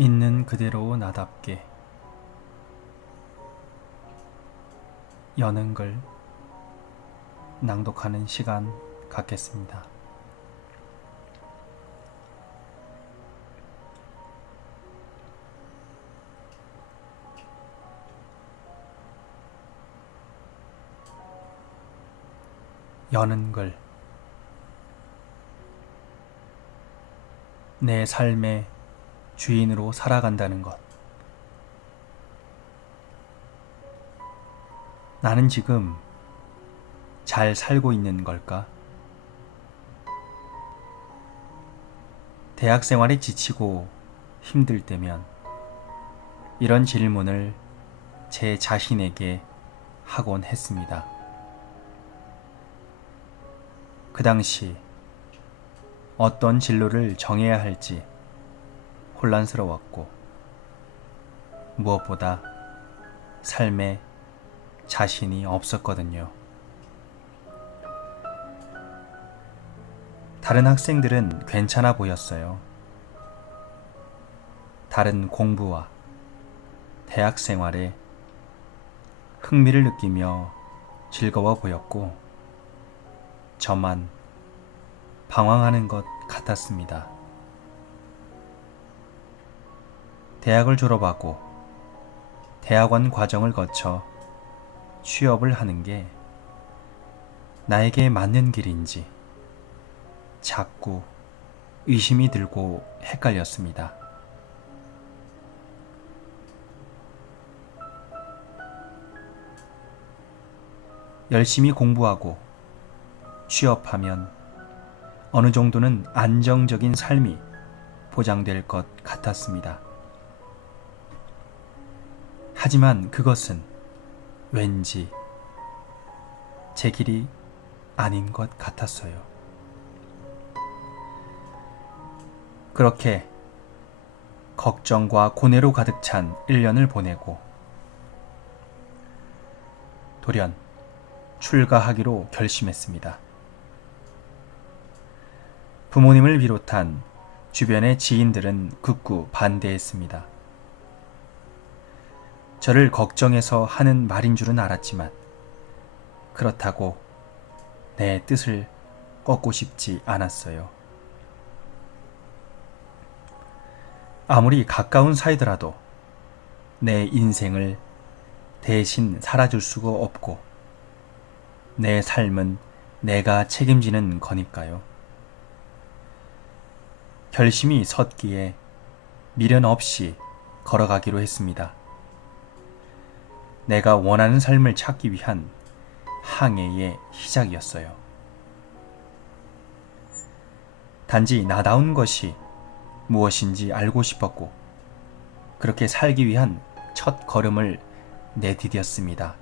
있는 그대로 나답게 여는 글 낭독하는 시간 갖겠습니다. 여는 글 내 삶의 주인으로 살아간다는 것. 나는 지금 잘 살고 있는 걸까? 대학 생활에 지치고 힘들 때면 이런 질문을 제 자신에게 하곤 했습니다. 그 당시 어떤 진로를 정해야 할지 혼란스러웠고 무엇보다 삶에 자신이 없었거든요. 다른 학생들은 괜찮아 보였어요. 다른 공부와 대학 생활에 흥미를 느끼며 즐거워 보였고 저만 방황하는 것 같았습니다. 대학을 졸업하고 대학원 과정을 거쳐 취업을 하는 게 나에게 맞는 길인지 자꾸 의심이 들고 헷갈렸습니다. 열심히 공부하고 취업하면 어느 정도는 안정적인 삶이 보장될 것 같았습니다. 하지만 그것은 왠지 제 길이 아닌 것 같았어요. 그렇게 걱정과 고뇌로 가득 찬 1년을 보내고 돌연 출가하기로 결심했습니다. 부모님을 비롯한 주변의 지인들은 극구 반대했습니다. 저를 걱정해서 하는 말인 줄은 알았지만 그렇다고 내 뜻을 꺾고 싶지 않았어요. 아무리 가까운 사이더라도 내 인생을 대신 살아줄 수가 없고 내 삶은 내가 책임지는 거니까요. 결심이 섰기에 미련 없이 걸어가기로 했습니다. 내가 원하는 삶을 찾기 위한 항해의 시작이었어요. 단지 나다운 것이 무엇인지 알고 싶었고 그렇게 살기 위한 첫 걸음을 내디뎠습니다.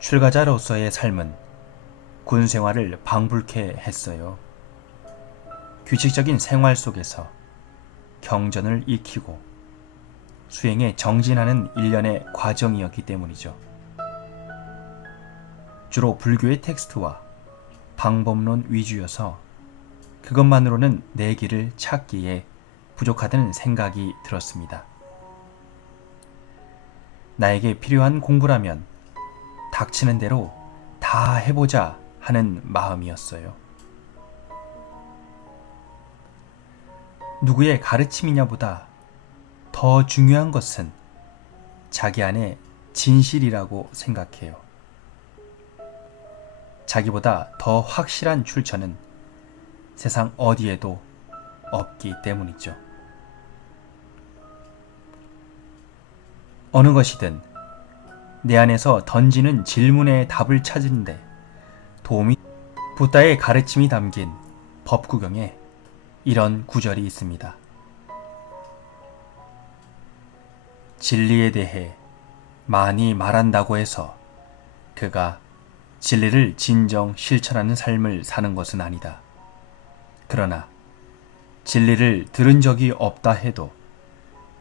출가자로서의 삶은 군 생활을 방불케 했어요. 규칙적인 생활 속에서 경전을 익히고 수행에 정진하는 일련의 과정이었기 때문이죠. 주로 불교의 텍스트와 방법론 위주여서 그것만으로는 내 길을 찾기에 부족하다는 생각이 들었습니다. 나에게 필요한 공부라면 닥치는 대로 다 해보자 하는 마음이었어요. 누구의 가르침이냐보다 더 중요한 것은 자기 안의 진실이라고 생각해요. 자기보다 더 확실한 출처는 세상 어디에도 없기 때문이죠. 어느 것이든 내 안에서 던지는 질문의 답을 찾는데 도움이 부다의 가르침이 담긴 법구경에 이런 구절이 있습니다. 진리에 대해 많이 말한다고 해서 그가 진리를 진정 실천하는 삶을 사는 것은 아니다. 그러나 진리를 들은 적이 없다 해도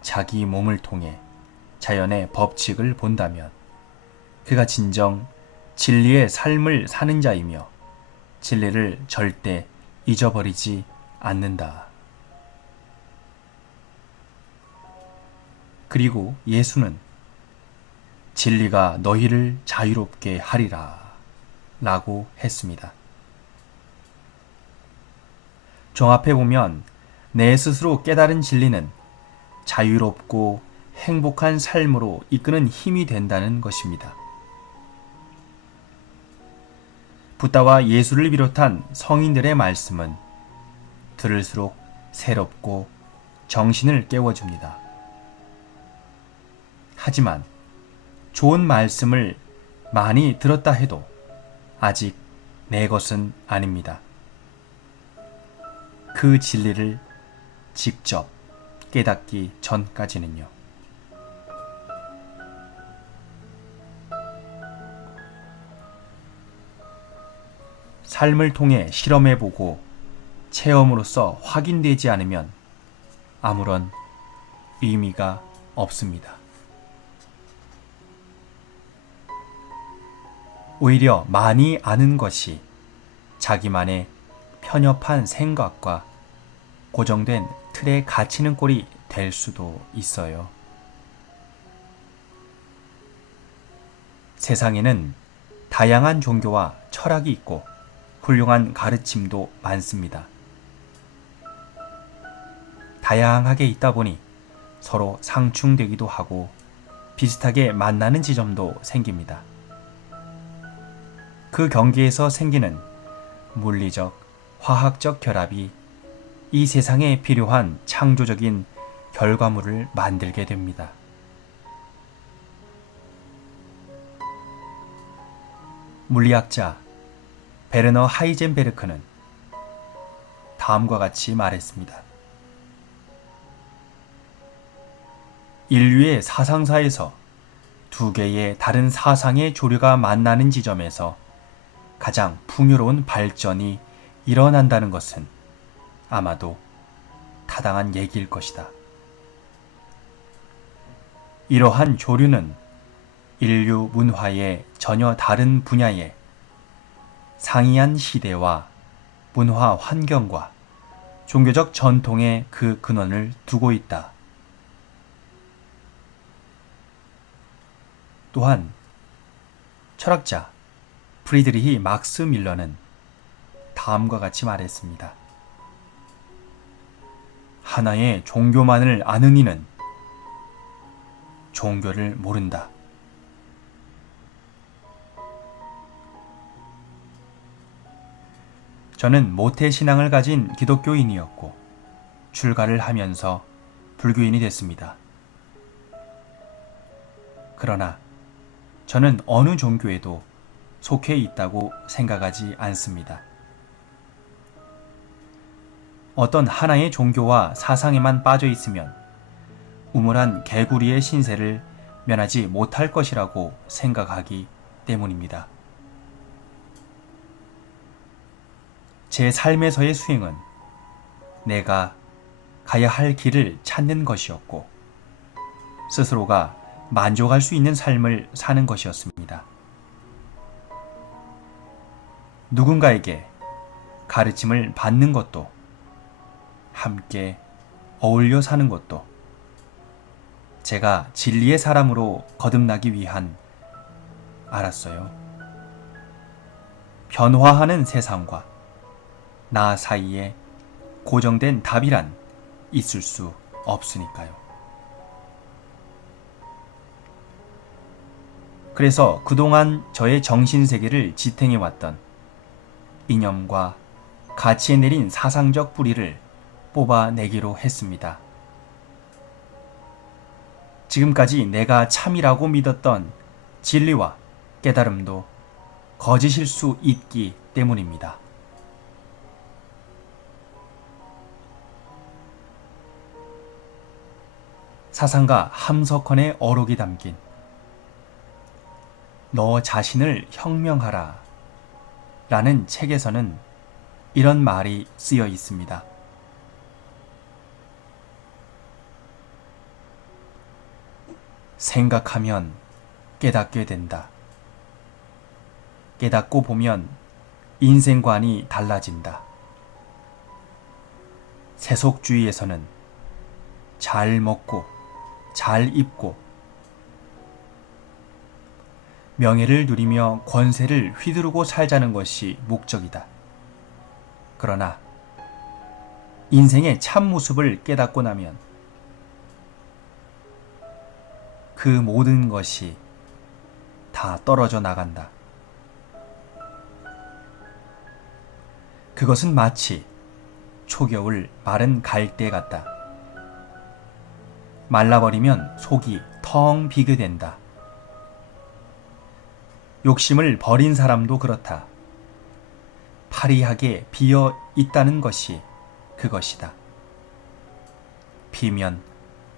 자기 몸을 통해 자연의 법칙을 본다면 그가 진정 진리의 삶을 사는 자이며 진리를 절대 잊어버리지 않는다. 그리고 예수는 진리가 너희를 자유롭게 하리라 라고 했습니다. 종합해 보면 내 스스로 깨달은 진리는 자유롭고 행복한 삶으로 이끄는 힘이 된다는 것입니다. 붓다와 예수를 비롯한 성인들의 말씀은 들을수록 새롭고 정신을 깨워줍니다. 하지만 좋은 말씀을 많이 들었다 해도 아직 내 것은 아닙니다. 그 진리를 직접 깨닫기 전까지는요. 삶을 통해 실험해보고 체험으로써 확인되지 않으면 아무런 의미가 없습니다. 오히려 많이 아는 것이 자기만의 편협한 생각과 고정된 틀에 갇히는 꼴이 될 수도 있어요. 세상에는 다양한 종교와 철학이 있고 훌륭한 가르침도 많습니다. 다양하게 있다 보니 서로 상충되기도 하고 비슷하게 만나는 지점도 생깁니다. 그 경계에서 생기는 물리적, 화학적 결합이 이 세상에 필요한 창조적인 결과물을 만들게 됩니다. 물리학자 베르너 하이젠베르크는 다음과 같이 말했습니다. 인류의 사상사에서 두 개의 다른 사상의 조류가 만나는 지점에서 가장 풍요로운 발전이 일어난다는 것은 아마도 타당한 얘기일 것이다. 이러한 조류는 인류 문화의 전혀 다른 분야에 상이한 시대와 문화 환경과 종교적 전통의 그 근원을 두고 있다. 또한 철학자 프리드리히 막스 밀러는 다음과 같이 말했습니다. 하나의 종교만을 아는 이는 종교를 모른다. 저는 모태신앙을 가진 기독교인이었고 출가를 하면서 불교인이 됐습니다. 그러나 저는 어느 종교에도 속해 있다고 생각하지 않습니다. 어떤 하나의 종교와 사상에만 빠져 있으면 우물한 개구리의 신세를 면하지 못할 것이라고 생각하기 때문입니다. 제 삶에서의 수행은 내가 가야 할 길을 찾는 것이었고 스스로가 만족할 수 있는 삶을 사는 것이었습니다. 누군가에게 가르침을 받는 것도 함께 어울려 사는 것도 제가 진리의 사람으로 거듭나기 위한 알았어요. 변화하는 세상과 나 사이에 고정된 답이란 있을 수 없으니까요. 그래서 그동안 저의 정신세계를 지탱해왔던 이념과 가치에 내린 사상적 뿌리를 뽑아내기로 했습니다. 지금까지 내가 참이라고 믿었던 진리와 깨달음도 거짓일 수 있기 때문입니다. 사상가 함석헌의 어록이 담긴 너 자신을 혁명하라 라는 책에서는 이런 말이 쓰여 있습니다. 생각하면 깨닫게 된다. 깨닫고 보면 인생관이 달라진다. 세속주의에서는 잘 먹고 잘 입고 명예를 누리며 권세를 휘두르고 살자는 것이 목적이다. 그러나 인생의 참 모습을 깨닫고 나면 그 모든 것이 다 떨어져 나간다. 그것은 마치 초겨울 마른 갈대 같다. 말라버리면 속이 텅 비게 된다. 욕심을 버린 사람도 그렇다. 파리하게 비어 있다는 것이 그것이다. 비면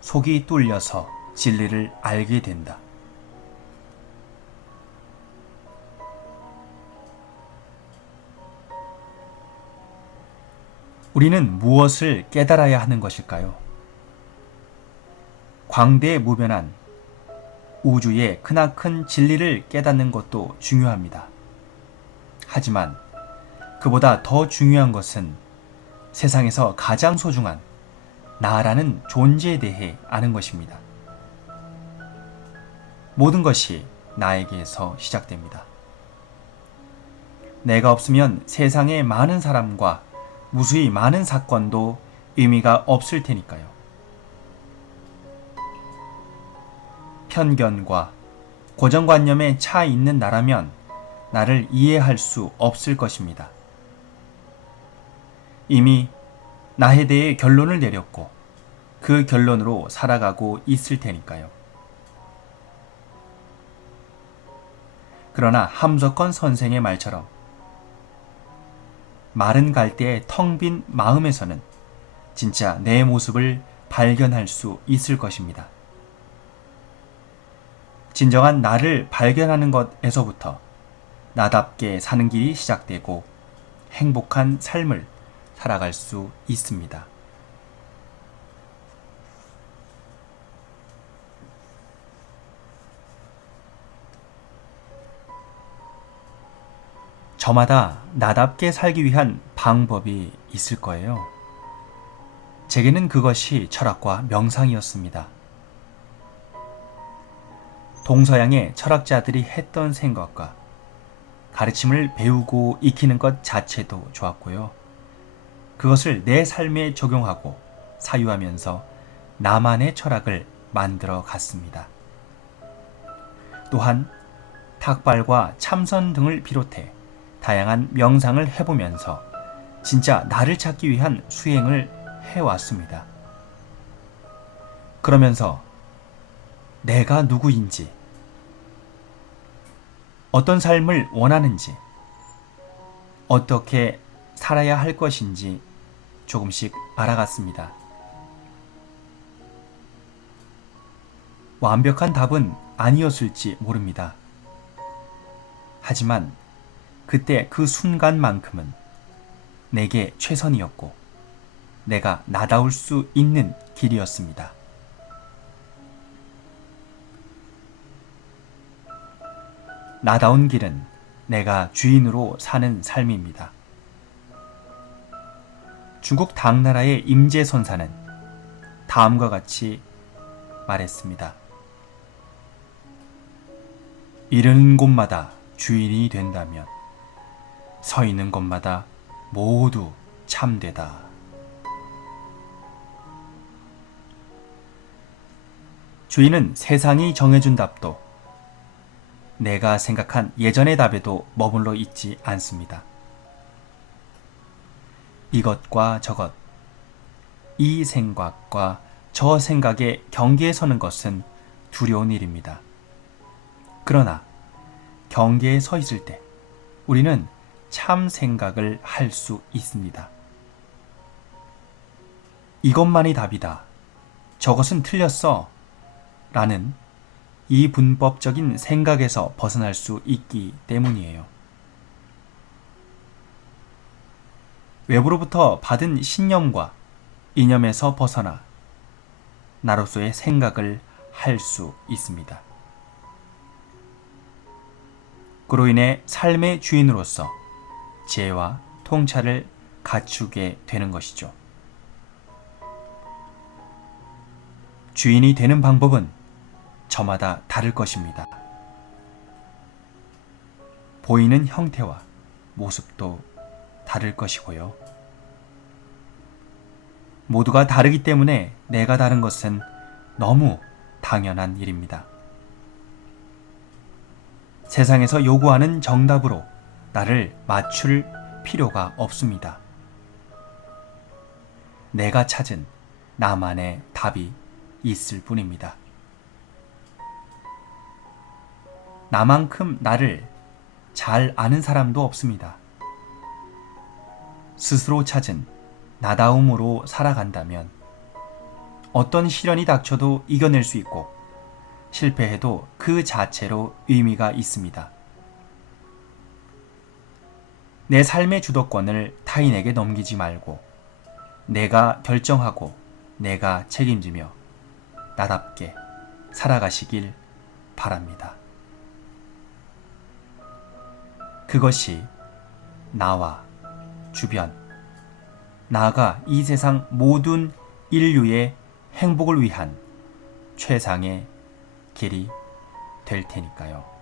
속이 뚫려서 진리를 알게 된다. 우리는 무엇을 깨달아야 하는 것일까요? 광대무변한 우주의 크나큰 진리를 깨닫는 것도 중요합니다. 하지만 그보다 더 중요한 것은 세상에서 가장 소중한 나라는 존재에 대해 아는 것입니다. 모든 것이 나에게서 시작됩니다. 내가 없으면 세상의 많은 사람과 무수히 많은 사건도 의미가 없을 테니까요. 편견과 고정관념에 차 있는 나라면 나를 이해할 수 없을 것입니다. 이미 나에 대해 결론을 내렸고 그 결론으로 살아가고 있을 테니까요. 그러나 함석헌 선생의 말처럼 마른 갈대의 텅 빈 마음에서는 진짜 내 모습을 발견할 수 있을 것입니다. 진정한 나를 발견하는 것에서부터 나답게 사는 길이 시작되고 행복한 삶을 살아갈 수 있습니다. 저마다 나답게 살기 위한 방법이 있을 거예요. 제게는 그것이 철학과 명상이었습니다. 동서양의 철학자들이 했던 생각과 가르침을 배우고 익히는 것 자체도 좋았고요. 그것을 내 삶에 적용하고 사유하면서 나만의 철학을 만들어 갔습니다. 또한 탁발과 참선 등을 비롯해 다양한 명상을 해보면서 진짜 나를 찾기 위한 수행을 해왔습니다. 그러면서 내가 누구인지, 어떤 삶을 원하는지, 어떻게 살아야 할 것인지 조금씩 알아갔습니다. 완벽한 답은 아니었을지 모릅니다. 하지만 그때 그 순간만큼은 내게 최선이었고 내가 나다울 수 있는 길이었습니다. 나다운 길은 내가 주인으로 사는 삶입니다. 중국 당나라의 임재선사는 다음과 같이 말했습니다. 이르는 곳마다 주인이 된다면 서 있는 곳마다 모두 참되다. 주인은 세상이 정해준 답도 내가 생각한 예전의 답에도 머물러 있지 않습니다. 이것과 저것, 이 생각과 저 생각의 경계에 서는 것은 두려운 일입니다. 그러나 경계에 서 있을 때 우리는 참 생각을 할 수 있습니다. 이것만이 답이다. 저것은 틀렸어. 라는 이 분법적인 생각에서 벗어날 수 있기 때문이에요. 외부로부터 받은 신념과 이념에서 벗어나 나로서의 생각을 할 수 있습니다. 그로 인해 삶의 주인으로서 지혜와 통찰을 갖추게 되는 것이죠. 주인이 되는 방법은 저마다 다를 것입니다. 보이는 형태와 모습도 다를 것이고요. 모두가 다르기 때문에 내가 다른 것은 너무 당연한 일입니다. 세상에서 요구하는 정답으로 나를 맞출 필요가 없습니다. 내가 찾은 나만의 답이 있을 뿐입니다. 나만큼 나를 잘 아는 사람도 없습니다. 스스로 찾은 나다움으로 살아간다면 어떤 시련이 닥쳐도 이겨낼 수 있고 실패해도 그 자체로 의미가 있습니다. 내 삶의 주도권을 타인에게 넘기지 말고 내가 결정하고 내가 책임지며 나답게 살아가시길 바랍니다. 그것이 나와 주변, 나아가 이 세상 모든 인류의 행복을 위한 최상의 길이 될 테니까요.